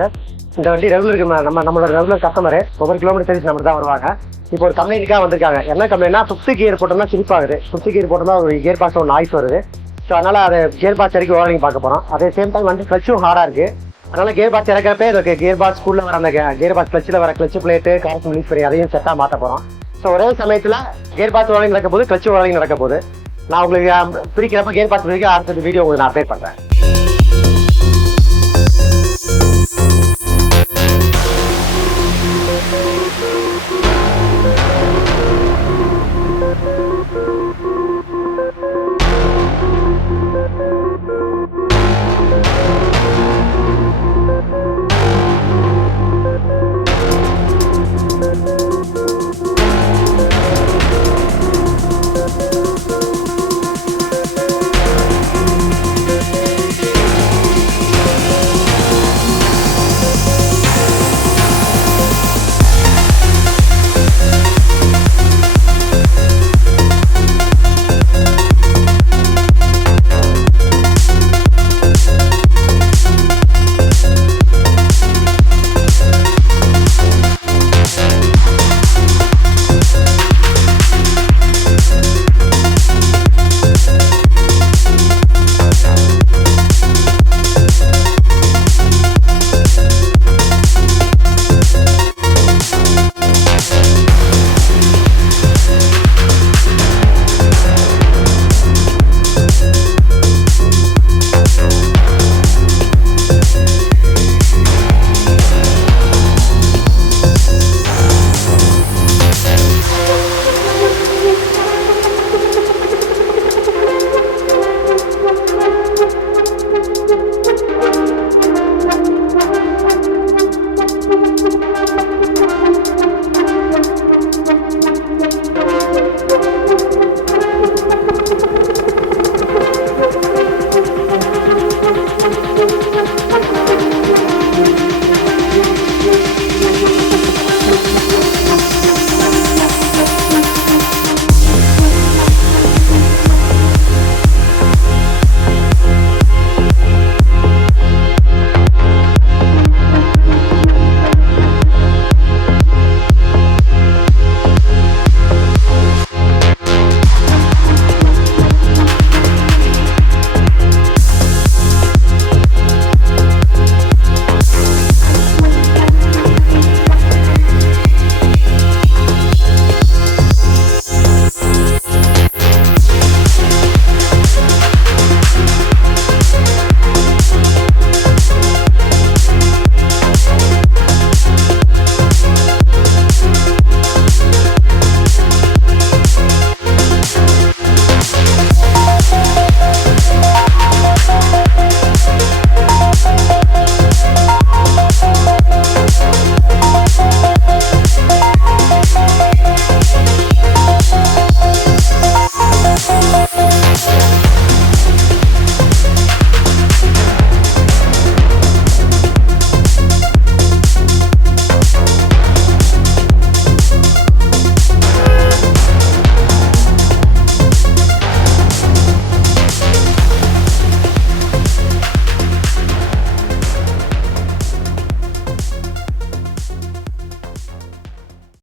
Sir இந்த வண்டி ரெகுலருக்கு நம்மளோட ரெகுலர் கஸ்டமரு ஒவ்வொரு கிலோமீட்டர் சர்வீஸ் நம்ம தான் வருவாங்க. இப்போ ஒரு கம்ப்ளைண்ட்டுக்காக வந்திருக்காங்க. என்ன கம்ப்ளைண்ட்னா 5th கியர் போட்டோம்னா ஸ்லிப் ஆகுது. 5th கியர் போட்டோம்னா ஒரு கியர் பாக்ஸ் ஒரு நாய்ஸ் வருது. ஸோ அதனால் அதை கியர் பாக்ஸ் இறக்கி ஓரளிங்க பார்க்க போகிறோம். அதே சேம் டைம் வந்து கிளச்சும் ஹார்டாக இருக்குது. அதனால் கியர் பாக்ஸ் இறக்கிறப்பே இதுக்கு கியர் பாக்ஸ் ஸ்கூலில் வர அந்த கியர் பாக்ஸ் கிளச்சில் வர கிளச்சு பிளேட்டு கார்ஸ் ரிலீஸ் பண்ணி அதையும் செட்டாக மாற்ற போகிறோம். ஸோ ஒரே சமயத்தில் கியர் பாக்ஸ் ஓரளிங்க நடக்க போது, கிளச்சு ஓரளிங்க நடக்க போது. நான் உங்களுக்கு பிரிக்கிறப்ப கியர் பாக்ஸ் பிரிக்க அடுத்த வீடியோ உங்களுக்கு நான் அப்டேட் பண்ணுறேன்.